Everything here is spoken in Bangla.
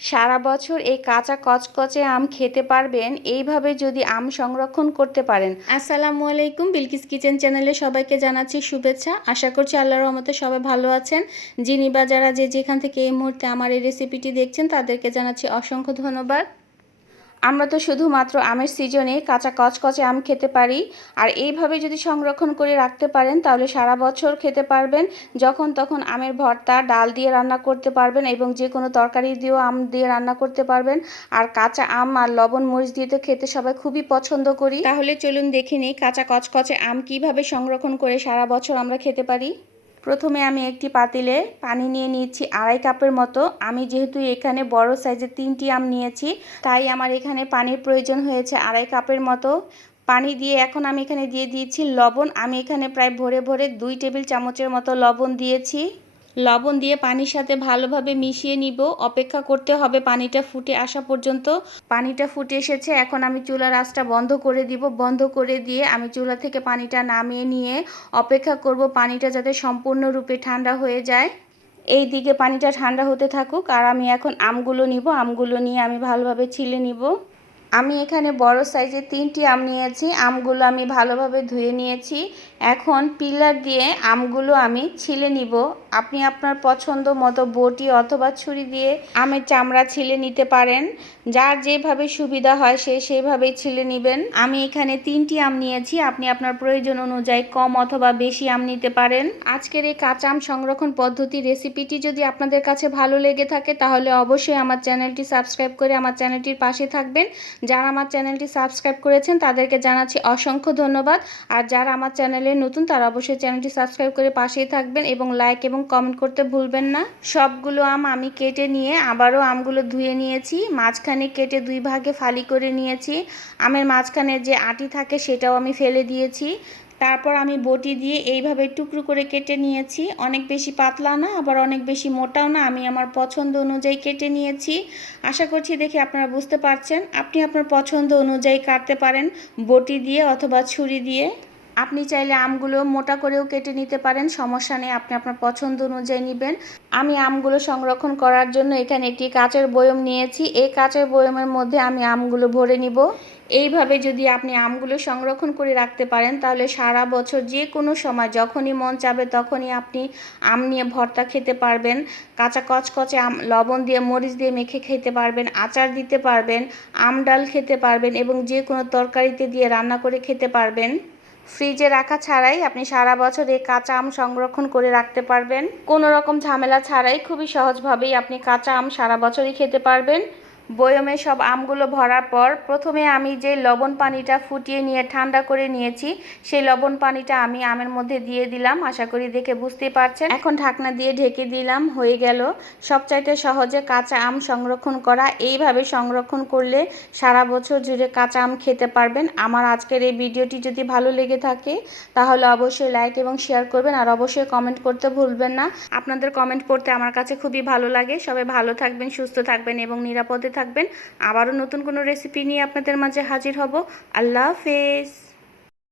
সারা বছর এই কাঁচা কচকচে আম খেতে পারবেন, এইভাবে যদি আম সংরক্ষণ করতে পারেন। আসসালামু আলাইকুম, বিলকিস কিচেন চ্যানেলে সবাইকে জানাচ্ছি শুভেচ্ছা। আশা করছি আল্লাহর রহমতে সবাই ভালো আছেন। যিনি বা যারা যে যেখান থেকে এই মুহূর্তে আমার এই রেসিপিটি দেখছেন, তাদেরকে জানাচ্ছি অসংখ্য ধন্যবাদ। আমরা তো শুধুমাত্র আমের সিজনে কাঁচা কচকচে আম খেতে পারি। আর এইভাবে যদি সংরক্ষণ করে রাখতে পারেন, তাহলে সারা বছর খেতে পারবেন। যখন তখন আমের ভর্তা, ডাল দিয়ে রান্না করতে পারবেন এবং যে কোনো তরকারি দিয়েও আম দিয়ে রান্না করতে পারবেন। আর কাঁচা আম আর লবণ মরিচ দিয়ে তো খেতে সবাই খুবই পছন্দ করি। তাহলে চলুন দেখে নিই কাঁচা কচকচে আম কীভাবে সংরক্ষণ করে সারা বছর আমরা খেতে পারি? প্রথমে আমি একটি পাতিলে পানি নিয়ে নিয়েছি আড়াই কাপের মতো। আমি যেহেতু এখানে বড় সাইজের তিনটি আম নিয়েছি, তাই আমার এখানে পানির প্রয়োজন হয়েছে আড়াই কাপের মতো। পানি দিয়ে এখন আমি এখানে দিয়ে দিয়েছি লবণ। আমি এখানে প্রায় ভরে ভরে দুই টেবিল চামচের মতো লবণ দিয়েছি। লবণ দিয়ে পানির সাথে ভালোভাবে মিশিয়ে নিব। অপেক্ষা করতে হবে পানিটা ফুটে আসা পর্যন্ত। পানিটা ফুটে এসেছে, এখন আমি চুলার আঁচটা বন্ধ করে দিব। বন্ধ করে দিয়ে আমি চুলা থেকে পানিটা নামিয়ে নিয়ে অপেক্ষা করব পানিটা যাতে সম্পূর্ণরূপে ঠান্ডা হয়ে যায়। এই দিকে পানিটা ঠান্ডা হতে থাকুক, আর আমি এখন আমগুলো নিব। আমগুলো নিয়ে আমি ভালোভাবে ছিলে নিব। আমি এখানে বড় সাইজের তিনটি আম নিয়েছি। আমগুলো আমি ভালোভাবে ধুয়ে নিয়েছি। এখন পিলার দিয়ে আমগুলো আমি ছিলে নিব। আপনি আপনার পছন্দ মতো বটি অথবা ছুরি দিয়ে আমের চামড়া ছিলে নিতে পারেন। যার যেভাবে সুবিধা হয় সে সেইভাবেই ছিলে নেবেন। আমি এখানে তিনটি আম নিয়েছি। আপনি আপনার প্রয়োজন অনুযায়ী কম অথবা বেশি আম নিতে পারেন। আজকের এই কাঁচা আম সংরক্ষণ পদ্ধতি রেসিপিটি যদি আপনাদের কাছে ভালো লেগে থাকে, তাহলে অবশ্যই আমার চ্যানেলটি সাবস্ক্রাইব করে আমার চ্যানেলটির পাশে থাকবেন। যারা আমার চ্যানেলটি সাবস্ক্রাইব করেছেন, তাদেরকে জানাচ্ছি অসংখ্য ধন্যবাদ। আর যারা আমার চ্যানেলে নতুন, তারা অবশ্যই চ্যানেলটি সাবস্ক্রাইব করে পাশেই থাকবেন এবং লাইক এবং কমেন্ট করতে ভুলবেন না। সবগুলো আম আমি কেটে নিয়ে আবারও আমগুলো ধুয়ে নিয়েছি, মাঝখানে কেটে দুই ভাগে ফালি করে নিয়েছি। আমের মাঝখানে যে আটি থাকে, সেটাও আমি ফেলে দিয়েছি। তারপর আমি বটি দিয়ে এইভাবে টুকরো করে কেটে নিয়েছি। অনেক বেশি পাতলা না, আবার অনেক বেশি মোটাও না। আমি আমার পছন্দ অনুযায়ী কেটে নিয়েছি। আশা করছি দেখে আপনারা বুঝতে পারছেন। আপনি আপনার পছন্দ অনুযায়ী কাটতে পারেন বটি দিয়ে অথবা ছুরি দিয়ে। আপনি চাইলে আমগুলো মোটা করেও কেটে নিতে পারেন, সমস্যা নেই, আপনি আপনার পছন্দ অনুযায়ী নেবেন। আমি আমগুলো সংরক্ষণ করার জন্য এখানে একটি কাচের বয়ম নিয়েছি, এই কাচের বয়মের মধ্যে আমি আমগুলো ভরে নিব। এইভাবে যদি আপনি আমগুলো সংরক্ষণ করে রাখতে পারেন, তাহলে সারা বছর যে কোনো সময়, যখনই মন চাবে তখনই আপনি আম নিয়ে ভর্তা খেতে পারবেন, কাঁচা কচকচে আম, লবণ দিয়ে, মরিচ দিয়ে মেখে খেতে পারবেন, আচার দিতে পারবেন, আম ডাল খেতে পারবেন এবং যে কোনো তরকারিতে দিয়ে রান্না করে খেতে পারবেন। ফ্রিজে রাখা ছাড়াই আপনি সারা বছর এই কাঁচা আম সংরক্ষণ করে রাখতে পারবেন। কোনো রকম ঝামেলা ছাড়াই খুবই সহজভাবেই আপনি কাঁচা আম সারা বছরই খেতে পারবেন। বয়মে সব আমগুলো ভরার পর প্রথমে আমি যে লবণ পানিটা ফুটিয়ে নিয়ে ঠান্ডা করে নিয়েছি, সেই লবণ পানিটা আমি আমের মধ্যে দিয়ে দিলাম। আশা করি দেখে বুঝতেই পারছেন। এখন ঢাকনা দিয়ে ঢেকে দিলাম, হয়ে গেল সবচাইতে সহজে কাঁচা আম সংরক্ষণ করা। এইভাবে সংরক্ষণ করলে সারা বছর জুড়ে কাঁচা আম খেতে পারবেন। আমার আজকের এই ভিডিওটি যদি ভালো লেগে থাকে, তাহলে অবশ্যই লাইক এবং শেয়ার করবেন আর অবশ্যই কমেন্ট করতে ভুলবেন না। আপনাদের কমেন্ট পড়তে আমার কাছে খুবই ভালো লাগে। সবাই ভালো থাকবেন, সুস্থ থাকবেন এবং নিরাপদে থাকবেন। আবারও নতুন কোনো রেসিপি নিয়ে আপনাদের মাঝে হাজির হব। আল্লাহ হাফেজ।